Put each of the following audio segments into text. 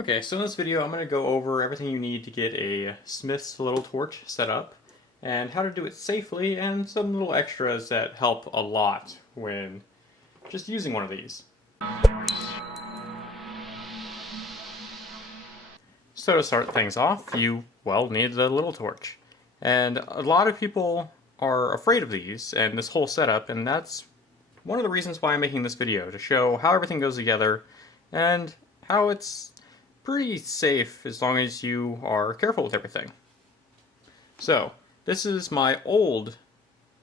Okay, so in this video I'm going to go over everything you need to get a Smith's little torch set up and how to do it safely and some little extras that help a lot when just using one of these. So to start things off, you, need the little torch. And a lot of people are afraid of these and this whole setup, and that's one of the reasons why I'm making this video, to show how everything goes together and how it's pretty safe as long as you are careful with everything. So, this is my old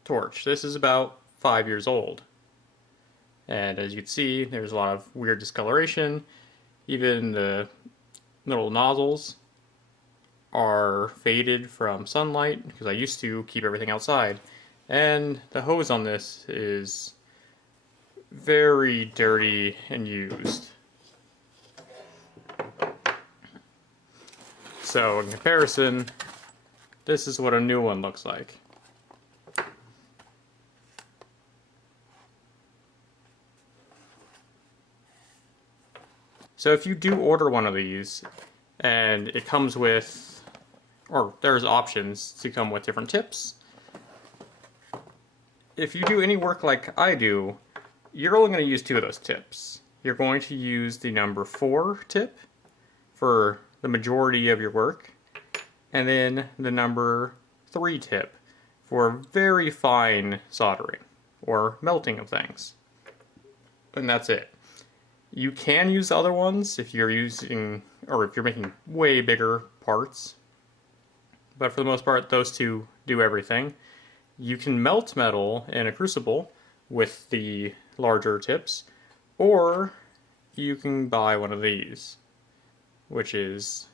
torch. This is about 5 years old. And as you can see, there's a lot of weird discoloration. Even the little nozzles are faded from sunlight, because I used to keep everything outside. And the hose on this is very dirty and used. So in comparison, this is what a new one looks like. So if you do order one of these, and it comes with, or there's options to come with different tips. If you do any work like I do, you're only going to use 2 of those tips. You're going to use the number 4 tip for the majority of your work, and then the number 3 tip for very fine soldering or melting of things. And that's it. You can use the other ones if you're using, or if you're making way bigger parts, but for the most part those 2 do everything. You can melt metal in a crucible with the larger tips, or you can buy one of these, which is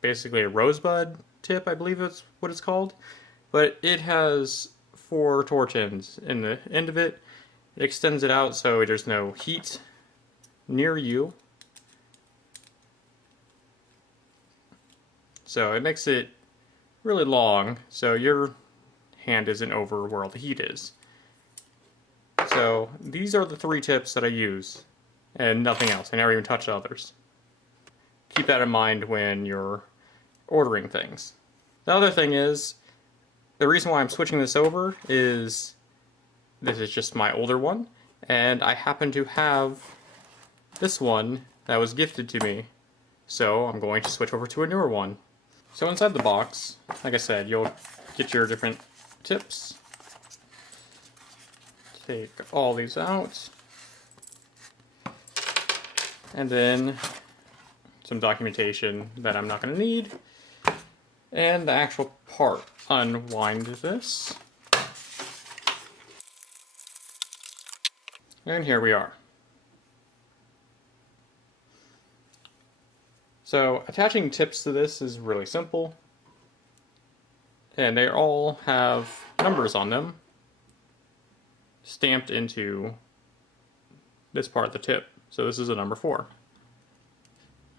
basically a rosebud tip, I believe that's what it's called. But it has 4 torch ends in the end of it. It extends it out so there's no heat near you. So it makes it really long, so your hand isn't over where all the heat is. So these are the 3 tips that I use, and nothing else. I never even touch others. Keep that in mind when you're ordering things. The other thing is, the reason why I'm switching this over is this is just my older one, and I happen to have this one that was gifted to me, so I'm going to switch over to a newer one. So inside the box, like I said, you'll get your different tips. Take all these out, and then some documentation that I'm not going to need, and the actual part. Unwind this, and here we are. So attaching tips to this is really simple, and they all have numbers on them stamped into this part of the tip. So this is a number 4,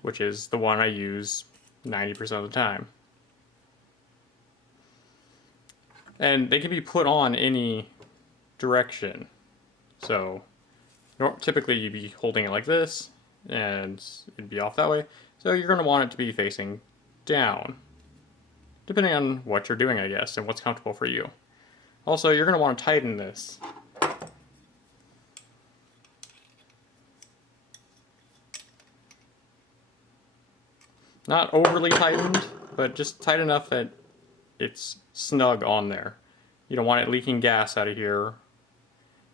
which is the one I use 90% of the time. And they can be put on any direction. So typically you'd be holding it like this, and it'd be off that way. So you're going to want it to be facing down, depending on what you're doing, I guess, and what's comfortable for you. Also, you're going to want to tighten this. Not overly tightened, but just tight enough that it's snug on there. You don't want it leaking gas out of here.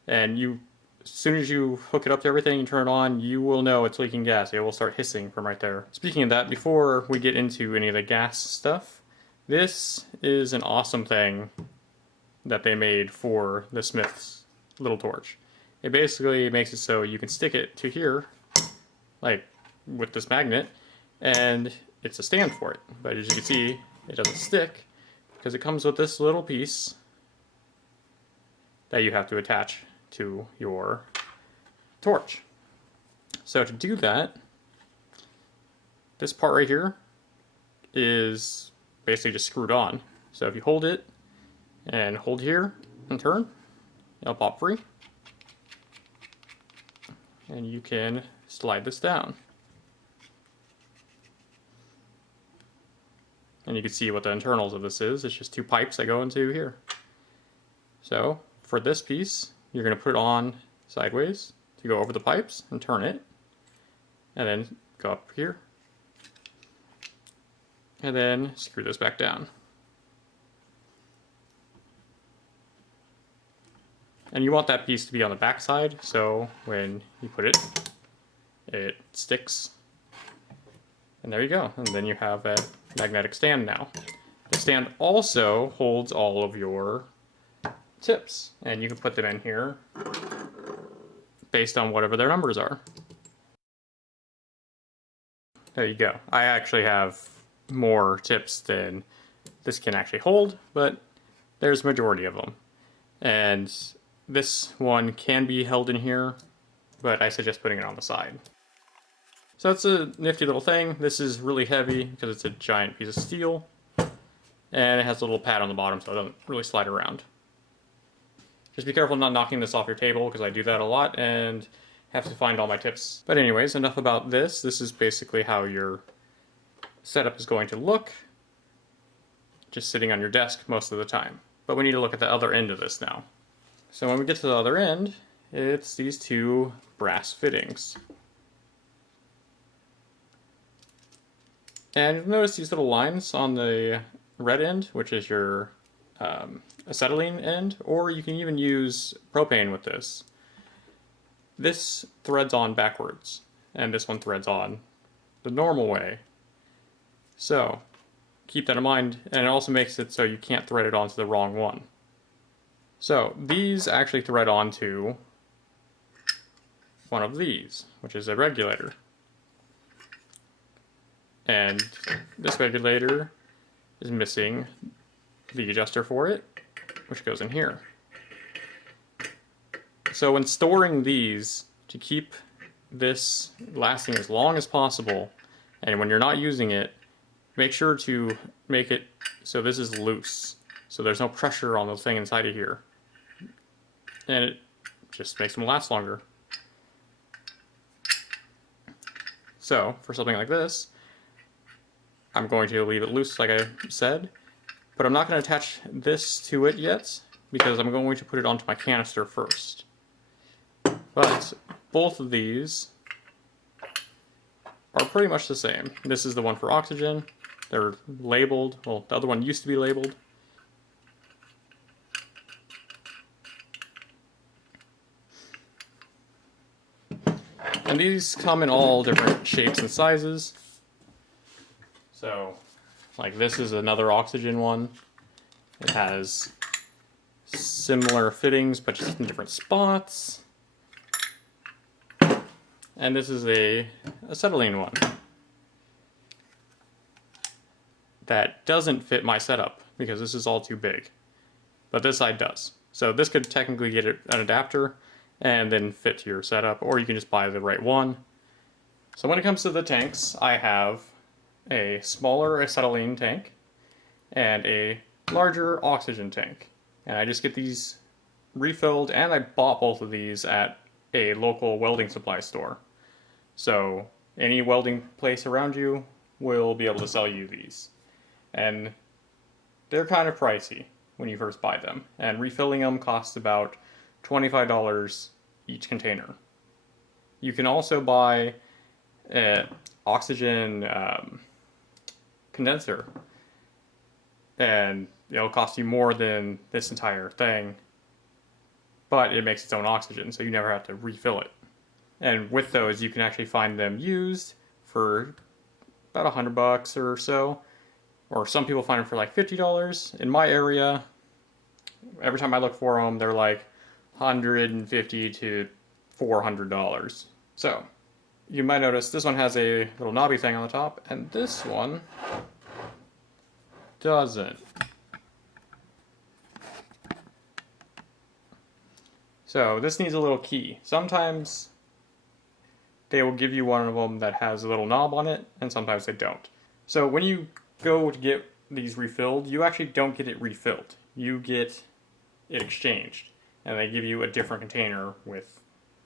And as soon as you hook it up to everything and turn it on, you will know it's leaking gas. It will start hissing from right there. Speaking of that, before we get into any of the gas stuff, this is an awesome thing that they made for the Smith's little torch. It basically makes it so you can stick it to here, like with this magnet, and it's a stand for it. But as you can see, it doesn't stick because it comes with this little piece that you have to attach to your torch. So to do that, this part right here is basically just screwed on. So if you hold it and hold here and turn, it'll pop free. And you can slide this down. And you can see what the internals of this is. It's just two pipes that go into here. So for this piece, you're going to put it on sideways to go over the pipes and turn it. And then go up here. And then screw this back down. And you want that piece to be on the back side, so when you put it, it sticks. And there you go. And then you have a magnetic stand now. The stand also holds all of your tips, and you can put them in here based on whatever their numbers are. There you go. I actually have more tips than this can actually hold, but there's a majority of them. And this one can be held in here, but I suggest putting it on the side. So that's a nifty little thing. This is really heavy because it's a giant piece of steel, and it has a little pad on the bottom so it doesn't really slide around. Just be careful not knocking this off your table, because I do that a lot and have to find all my tips. But anyways, enough about this. This is basically how your setup is going to look, just sitting on your desk most of the time. But we need to look at the other end of this now. So when we get to the other end, it's these two brass fittings. And you'll notice these little lines on the red end, which is your acetylene end, or you can even use propane with this. This threads on backwards, and this one threads on the normal way. So keep that in mind, and it also makes it so you can't thread it onto the wrong one. So these actually thread onto one of these, which is a regulator. And this regulator is missing the adjuster for it, which goes in here. So when storing these, to keep this lasting as long as possible, and when you're not using it, make sure to make it so this is loose, so there's no pressure on the thing inside of here. And it just makes them last longer. So, for something like this, I'm going to leave it loose like I said, but I'm not going to attach this to it yet, because I'm going to put it onto my canister first. But both of these are pretty much the same. This is the one for oxygen. They're labeled. Well, the other one used to be labeled. And these come in all different shapes and sizes. So, like this is another oxygen one. It has similar fittings, but just in different spots. And this is a acetylene one that doesn't fit my setup because this is all too big. But this side does. So this could technically get an adapter and then fit to your setup, or you can just buy the right one. So when it comes to the tanks, I have a smaller acetylene tank and a larger oxygen tank. And I just get these refilled, and I bought both of these at a local welding supply store. So any welding place around you will be able to sell you these. And they're kind of pricey when you first buy them. And refilling them costs about $25 each container. You can also buy an oxygen condenser, and it'll cost you more than this entire thing, but it makes its own oxygen, so you never have to refill it. And with those, you can actually find them used for about $100 or so, or some people find them for like $50. In my area, every time I look for them, they're like $150 to $400. So you might notice this one has a little knobby thing on the top, and this one doesn't. So this needs a little key. Sometimes they will give you one of them that has a little knob on it, and sometimes they don't. So when you go to get these refilled, you actually don't get it refilled. You get it exchanged, and they give you a different container with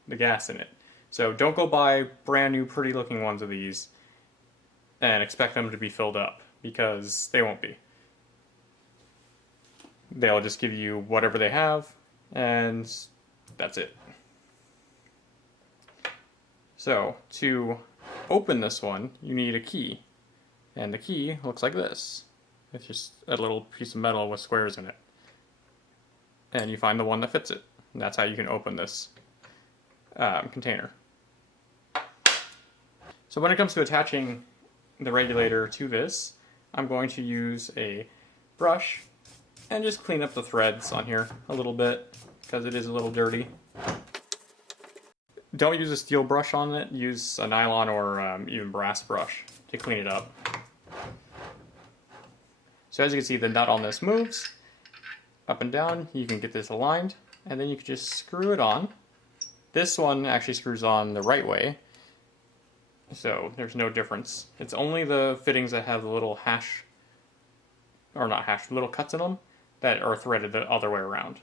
the gas in it. So don't go buy brand new pretty looking ones of these and expect them to be filled up, because they won't be. They'll just give you whatever they have, and that's it. So, to open this one, you need a key. And the key looks like this. It's just a little piece of metal with squares in it. And you find the one that fits it. And that's how you can open this container. So when it comes to attaching the regulator to this, I'm going to use a brush and just clean up the threads on here a little bit because it is a little dirty. Don't use a steel brush on it, use a nylon or even brass brush to clean it up. So as you can see, the nut on this moves up and down. You can get this aligned, and then you can just screw it on. This one actually screws on the right way, so there's no difference. It's only the fittings that have the little little cuts in them that are threaded the other way around.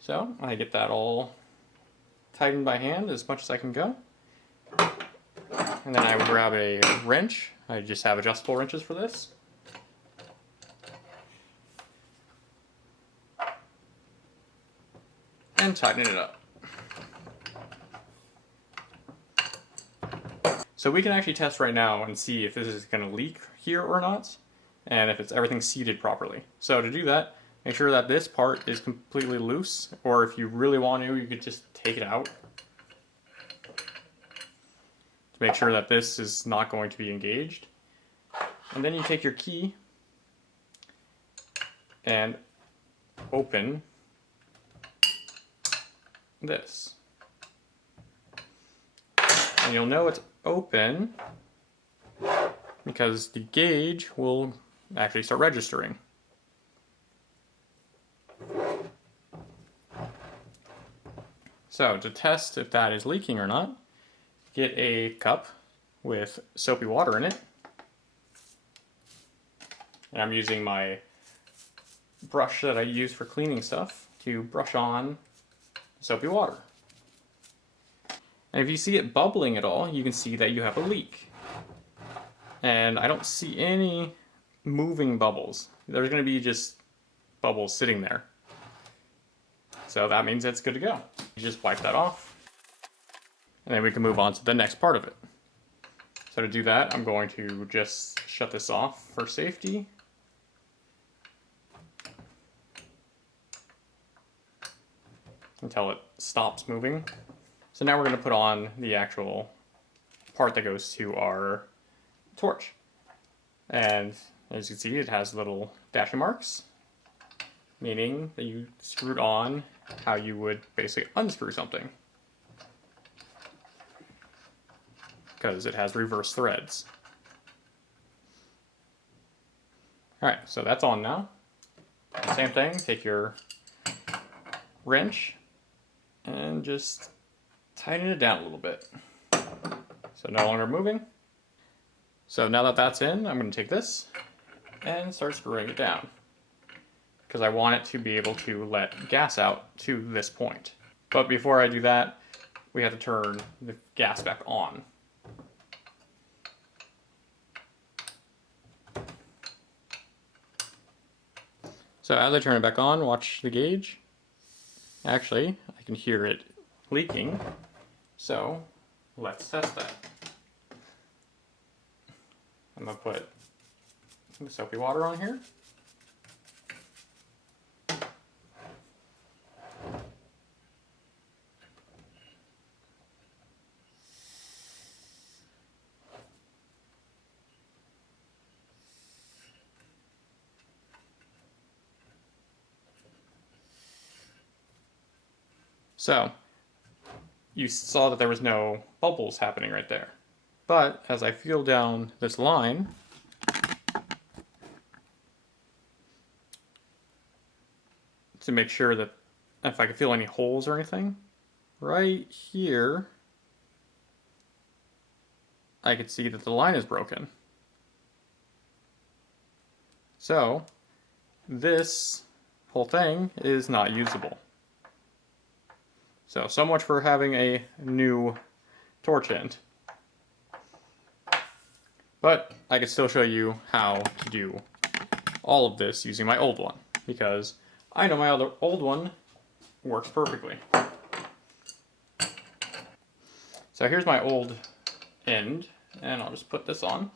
So I get that all tightened by hand as much as I can go. And then I would grab a wrench. I just have adjustable wrenches for this. And tighten it up. So we can actually test right now and see if this is going to leak here or not, and if everything's seated properly. So to do that, make sure that this part is completely loose, or if you really want to, you could just take it out to make sure that this is not going to be engaged. And then you take your key and open this. And you'll know it's open because the gauge will actually start registering. So to test if that is leaking or not, get a cup with soapy water in it. And I'm using my brush that I use for cleaning stuff to brush on soapy water. And if you see it bubbling at all, you can see that you have a leak. And I don't see any moving bubbles. There's going to be just bubbles sitting there. So that means it's good to go. You just wipe that off. And then we can move on to the next part of it. So to do that, I'm going to just shut this off for safety. Until it stops moving. So now we're going to put on the actual part that goes to our torch. And as you can see, it has little dashing marks, meaning that you screwed on how you would basically unscrew something. Because it has reverse threads. Alright, so that's on now. Same thing, take your wrench and just tighten it down a little bit. So no longer moving. So now that that's in, I'm going to take this and start screwing it down. Because I want it to be able to let gas out to this point. But before I do that, we have to turn the gas back on. So as I turn it back on, watch the gauge. Actually, I can hear it leaking. So let's test that. I'm going to put some soapy water on here. So, you saw that there was no bubbles happening right there. But as I feel down this line, to make sure that if I can feel any holes or anything, right here, I could see that the line is broken. So, this whole thing is not usable. So much for having a new torch end. But I could still show you how to do all of this using my old one, because I know my other old one works perfectly. So here's my old end, and I'll just put this on.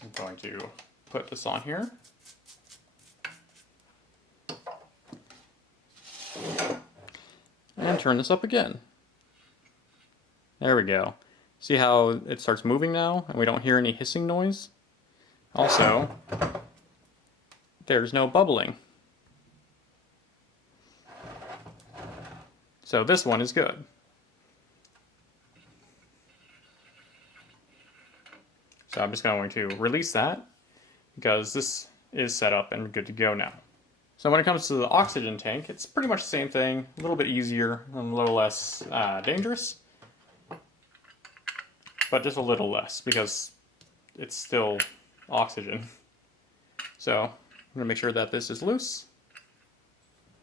I'm going to put this on here. And turn this up again. There we go. See how it starts moving now and we don't hear any hissing noise? Also, there's no bubbling. So this one is good. So I'm just going to release that because this is set up and good to go now. So when it comes to the oxygen tank, it's pretty much the same thing, a little bit easier and a little less dangerous, but just a little less because it's still oxygen. So I'm going to make sure that this is loose.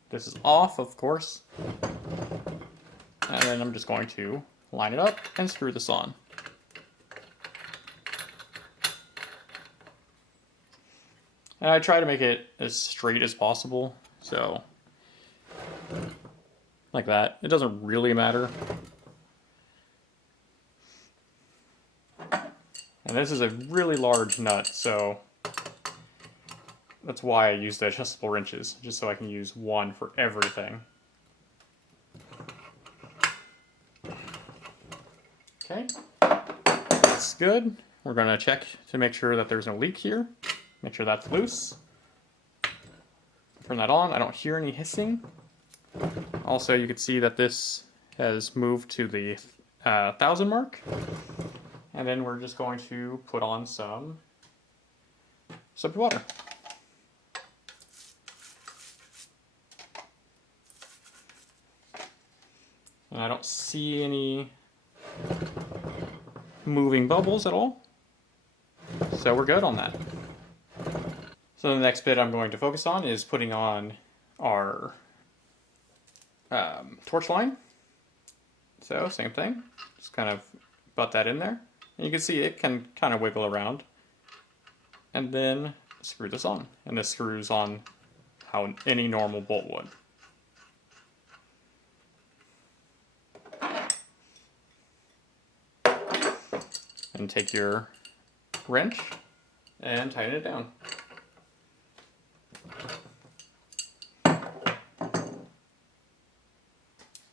This is off, of course. And then I'm just going to line it up and screw this on. And I try to make it as straight as possible, so like that. It doesn't really matter. And this is a really large nut, so that's why I use the adjustable wrenches, just so I can use one for everything. Okay, that's good. We're going to check to make sure that there's no leak here. Make sure that's loose. Turn that on. I don't hear any hissing. Also, you can see that this has moved to the 1,000 mark. And then we're just going to put on some soapy water. And I don't see any moving bubbles at all. So we're good on that. So the next bit I'm going to focus on is putting on our torch line. So same thing, just kind of butt that in there. And you can see it can kind of wiggle around. And then screw this on. And this screws on how any normal bolt would. And take your wrench and tighten it down.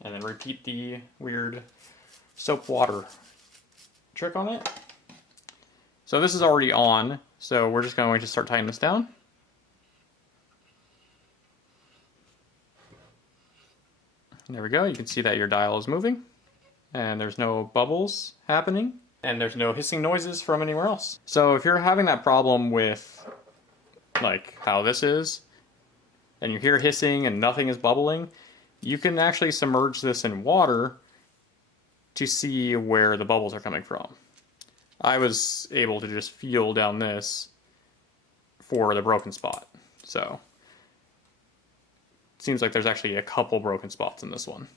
And then repeat the weird soap water trick on it. So this is already on, so we're just going to start tightening this down. There we go, you can see that your dial is moving, and there's no bubbles happening, and there's no hissing noises from anywhere else. So if you're having that problem with like how this is, and you hear hissing and nothing is bubbling, you can actually submerge this in water to see where the bubbles are coming from. I was able to just feel down this for the broken spot. So it seems like there's actually a couple broken spots in this one.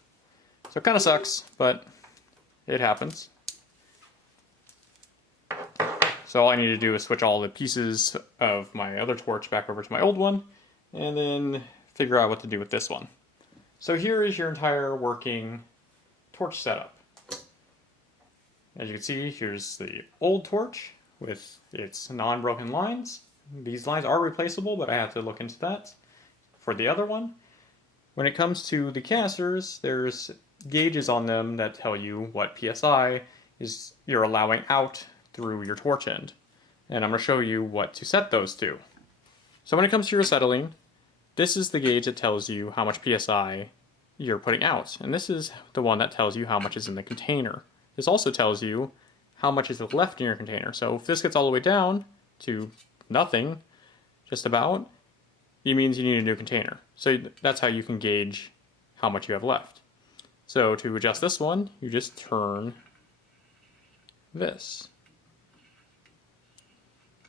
So it kind of sucks, but it happens. So all I need to do is switch all the pieces of my other torch back over to my old one, and then figure out what to do with this one. So here is your entire working torch setup. As you can see, here's the old torch with its non-broken lines. These lines are replaceable, but I have to look into that for the other one. When it comes to the canisters, there's gauges on them that tell you what PSI is you're allowing out through your torch end. And I'm going to show you what to set those to. So when it comes to your acetylene, this is the gauge that tells you how much PSI you're putting out. And this is the one that tells you how much is in the container. This also tells you how much is left in your container. So if this gets all the way down to nothing, just about, it means you need a new container. So that's how you can gauge how much you have left. So to adjust this one, you just turn this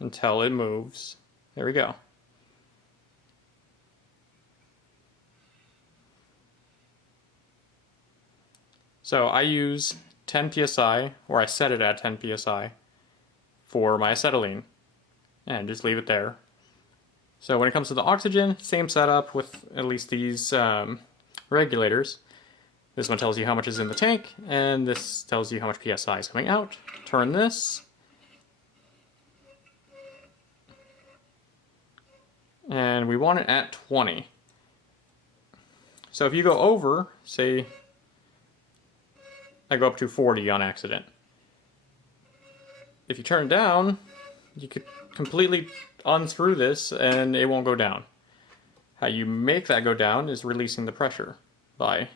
until it moves There we go. So I use 10 psi, or I set it at 10 psi for my acetylene, and just leave it there. So when it comes to the oxygen, same setup with at least these regulators. This one tells you how much is in the tank, and this tells you how much psi is coming out. Turn this, and we want it at 20. So if you go over, say I go up to 40 on accident. If you turn it down, you could completely unscrew this and it won't go down. How you make that go down is releasing the pressure by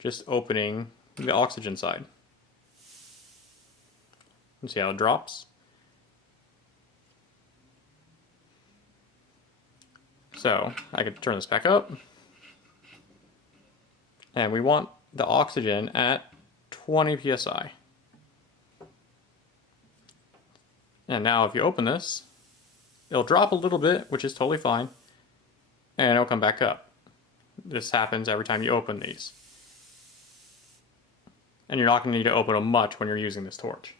just opening the oxygen side. You see how it drops? So I could turn this back up. And we want the oxygen at 20 psi. And now if you open this, it'll drop a little bit, which is totally fine, and it'll come back up. This happens every time you open these. And you're not going to need to open them much when you're using this torch.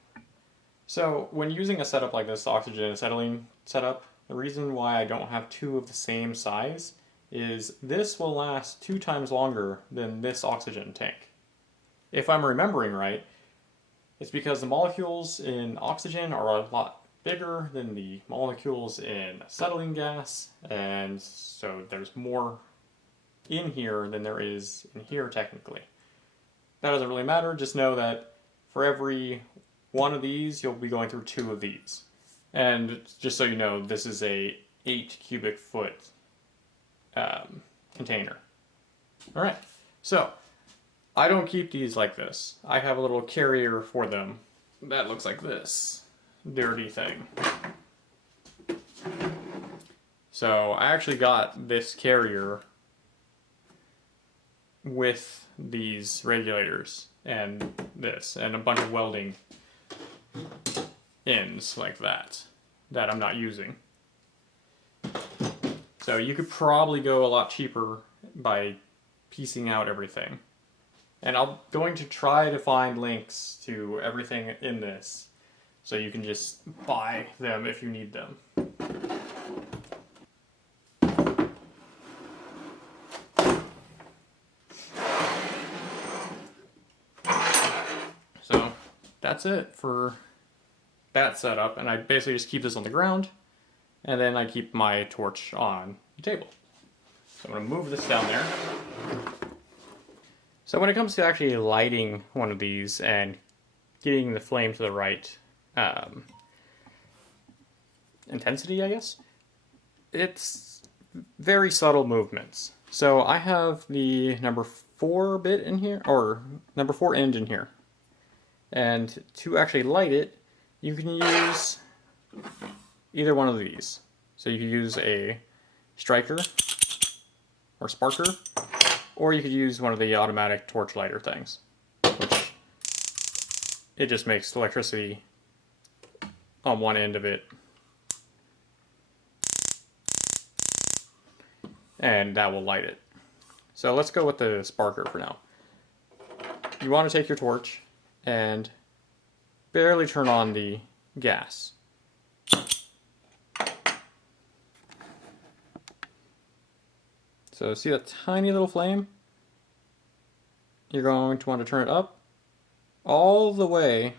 So when using a setup like this, oxygen and acetylene setup, the reason why I don't have two of the same size is this will last 2 times longer than this oxygen tank. If I'm remembering right, it's because the molecules in oxygen are a lot bigger than the molecules in acetylene gas, and so there's more in here than there is in here technically. That doesn't really matter, just know that for every one of these, you'll be going through 2 of these. And just so you know, this is a 8 cubic foot container. Alright, so I don't keep these like this. I have a little carrier for them that looks like this dirty thing. So I actually got this carrier with these regulators and this and a bunch of welding ends like that I'm not using. So you could probably go a lot cheaper by piecing out everything. And I'm going to try to find links to everything in this so you can just buy them if you need them. So that's it for that setup, and I basically just keep this on the ground, and then I keep my torch on the table. So I'm going to move this down there. So when it comes to actually lighting one of these and getting the flame to the right intensity, I guess, it's very subtle movements. So I have the number 4 bit in here, or number 4 end in here. And to actually light it, you can use either one of these. So you could use a striker or sparker, or you could use one of the automatic torch lighter things, which it just makes electricity on one end of it, and that will light it. So let's go with the sparker for now. You want to take your torch and barely turn on the gas. So see that tiny little flame? You're going to want to turn it up all the way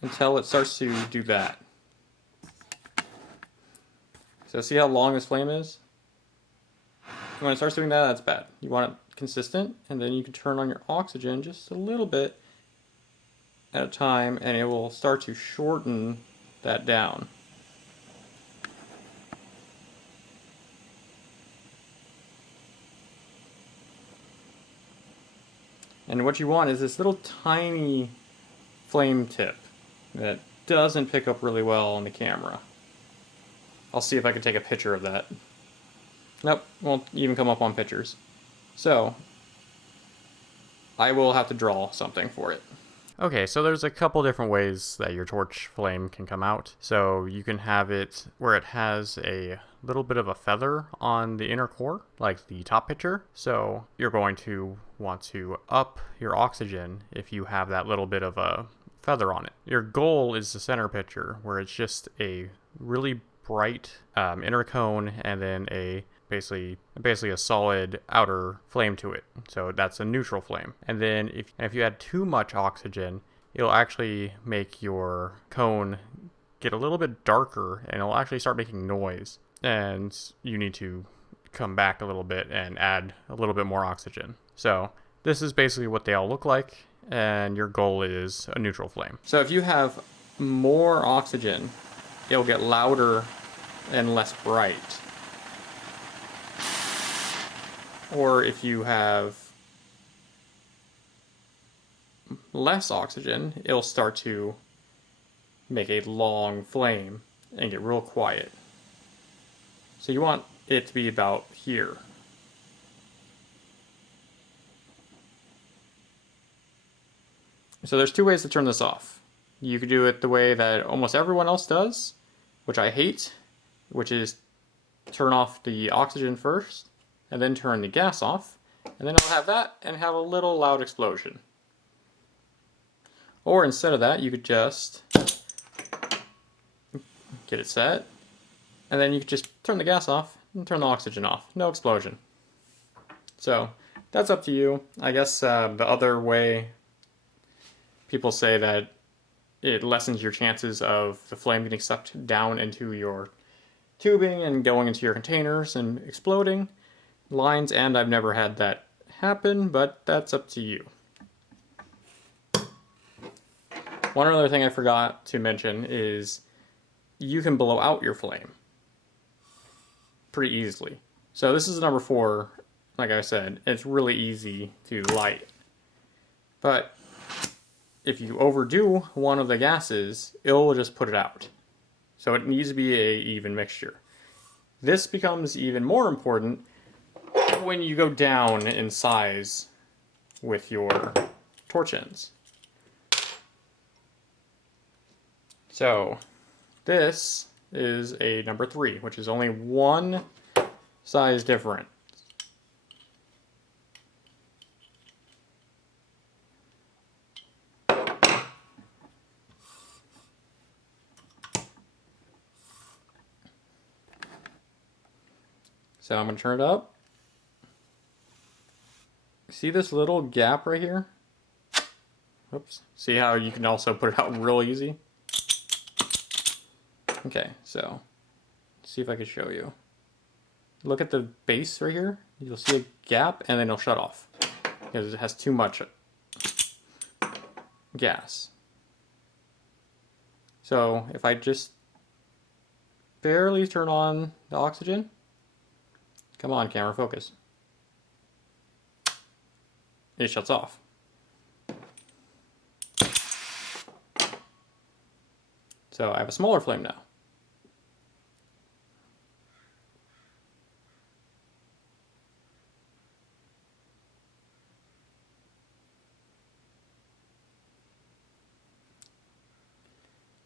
until it starts to do that. So see how long this flame is? When it starts doing that, that's bad. You want it consistent, and then you can turn on your oxygen just a little bit at a time, and it will start to shorten that down. And what you want is this little tiny flame tip that doesn't pick up really well on the camera. I'll see if I can take a picture of that. Nope, won't even come up on pictures. So, I will have to draw something for it. Okay, so there's a couple different ways that your torch flame can come out. So you can have it where it has a little bit of a feather on the inner core, like the top picture. So you're going to want to up your oxygen if you have that little bit of a feather on it. Your goal is the center picture, where it's just a really bright inner cone and then a basically a solid outer flame to it. So that's a neutral flame. And then if you add too much oxygen, it'll actually make your cone get a little bit darker and it'll actually start making noise. And you need to come back a little bit and add a little bit more oxygen. So this is basically what they all look like, and your goal is a neutral flame. So if you have more oxygen, it'll get louder and less bright. Or if you have less oxygen, it'll start to make a long flame and get real quiet. So you want it to be about here. So there's two ways to turn this off. You could do it the way that almost everyone else does, which I hate, which is turn off the oxygen first, and then turn the gas off, and then I'll have that and have a little loud explosion. Or instead of that, you could just get it set, and then you could just turn the gas off and turn the oxygen off. No explosion. So that's up to you. I guess the other way, people say that it lessens your chances of the flame getting sucked down into your tubing and going into your containers and exploding lines, and I've never had that happen, but that's up to you. One other thing I forgot to mention is you can blow out your flame pretty easily. So this is number 4, like I said, it's really easy to light. But if you overdo one of the gases, it'll just put it out. So it needs to be an even mixture. This becomes even more important when you go down in size with your torch ends. So this is a number 3, which is only one size different. So I'm going to turn it up. See this little gap right here? Oops. See how you can also put it out real easy? Okay, so let's see if I can show you. Look at the base right here. You'll see a gap and then it'll shut off because it has too much gas. So if I just barely turn on the oxygen, come on camera, focus. It shuts off. So I have a smaller flame now.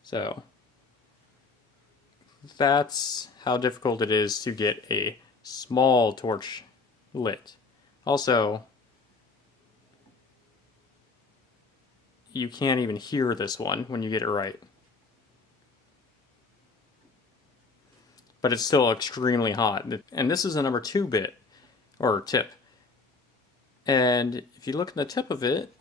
So that's how difficult it is to get a small torch lit. Also, you can't even hear this one when you get it right. But it's still extremely hot. And this is a number 2 bit, or tip. And if you look at the tip of it,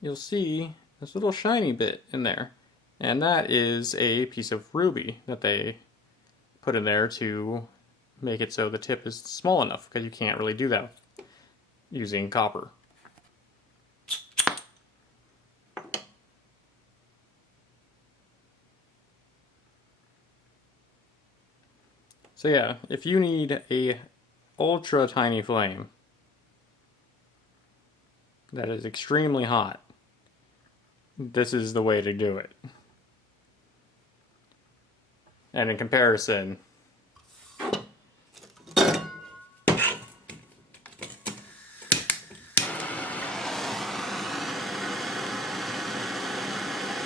you'll see this little shiny bit in there. And that is a piece of ruby that they put in there to make it so the tip is small enough, because you can't really do that using copper. So yeah, if you need a ultra tiny flame that is extremely hot, this is the way to do it. And in comparison,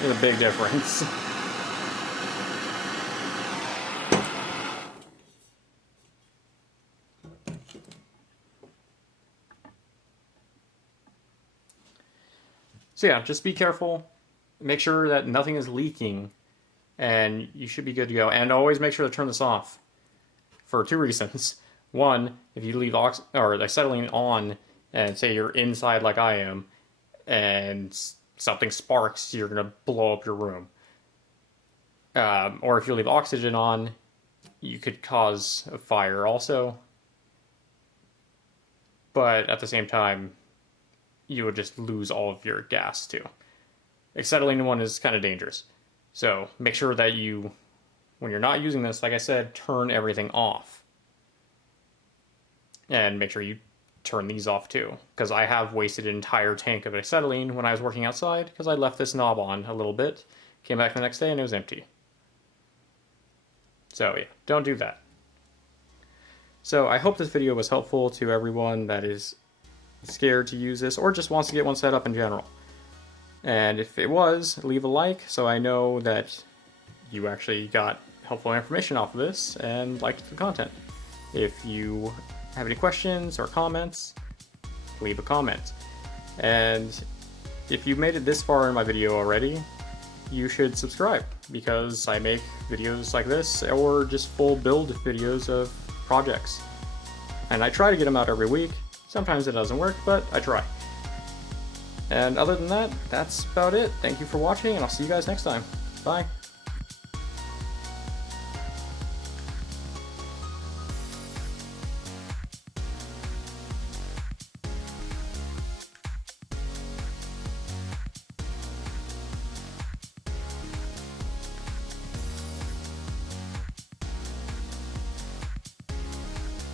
There's a big difference. So yeah, just be careful. Make sure that nothing is leaking, and you should be good to go. And always make sure to turn this off for two reasons. One, if you leave the acetylene on, and say you're inside like I am, and something sparks, you're gonna blow up your room. Or if you leave oxygen on, you could cause a fire also. But at the same time, you would just lose all of your gas too. Acetylene one is kind of dangerous. So make sure that you, when you're not using this, like I said, turn everything off. And make sure you turn these off too, because I have wasted an entire tank of acetylene when I was working outside because I left this knob on a little bit, came back the next day and it was empty. So yeah, don't do that. So I hope this video was helpful to everyone that is scared to use this or just wants to get one set up in general. And if it was, leave a like so I know that you actually got helpful information off of this and liked the content. If you have any questions or comments, leave a comment. And if you've made it this far in my video already, you should subscribe because I make videos like this or just full build videos of projects. And I try to get them out every week. Sometimes it doesn't work, but I try. And other than that, that's about it. Thank you for watching, and I'll see you guys next time. Bye.